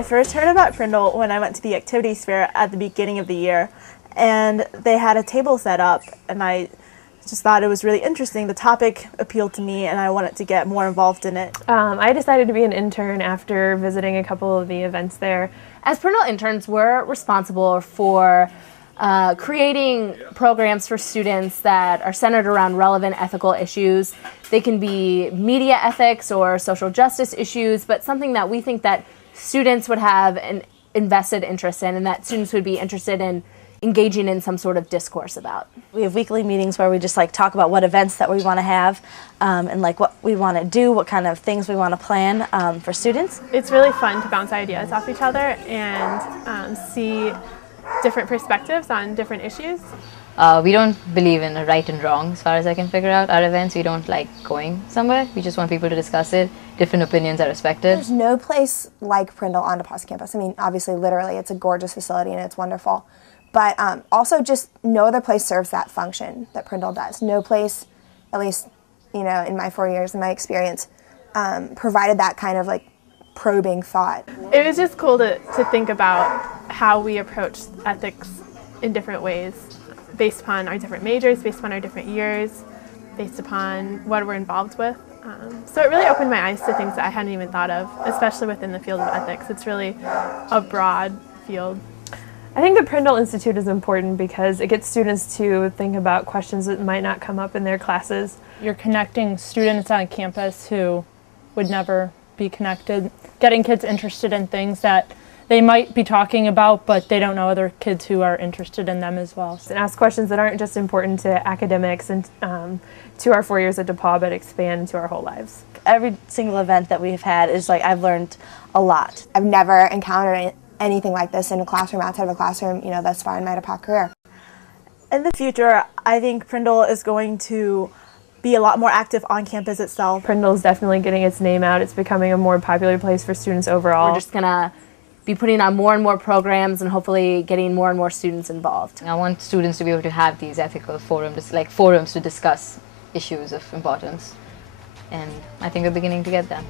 I first heard about Prindle when I went to the activities fair at the beginning of the year, and they had a table set up, and I just thought it was really interesting. The topic appealed to me, and I wanted to get more involved in it. I decided to be an intern after visiting a couple of the events there. As Prindle interns, we're responsible for creating programs for students that are centered around relevant ethical issues. They can be media ethics or social justice issues, but something that we think that students would have an invested interest in and that students would be interested in engaging in some sort of discourse about. We have weekly meetings where we just talk about what events that we want to have and what we want to do, what kind of things we want to plan for students. It's really fun to bounce ideas off each other and see different perspectives on different issues. We don't believe in a right and wrong as far as I can figure out. Our events, we don't like going somewhere. We just want people to discuss it. Different opinions are respected. There's no place like Prindle on DePauw's campus. I mean, obviously, literally, it's a gorgeous facility and it's wonderful. But also just no other place serves that function that Prindle does. No place, at least, in my 4 years, in my experience, provided that kind of probing thought. It was just cool to think about how we approach ethics in different ways, based upon our different majors, based upon our different years, based upon what we're involved with. So it really opened my eyes to things that I hadn't even thought of, especially within the field of ethics. It's really a broad field. I think the Prindle Institute is important because it gets students to think about questions that might not come up in their classes. You're connecting students on campus who would never be connected, getting kids interested in things that they might be talking about, but they don't know other kids who are interested in them as well. And ask questions that aren't just important to academics and to our 4 years at DePauw, but expand to our whole lives. Every single event that we've had is I've learned a lot. I've never encountered anything like this in a classroom, outside of a classroom, thus far in my DePauw career. In the future, I think Prindle is going to be a lot more active on campus itself. Prindle is definitely getting its name out. It's becoming a more popular place for students overall. We're just going to be putting on more and more programs and hopefully getting more and more students involved. I want students to be able to have these ethical forums, forums to discuss issues of importance. And I think we're beginning to get them.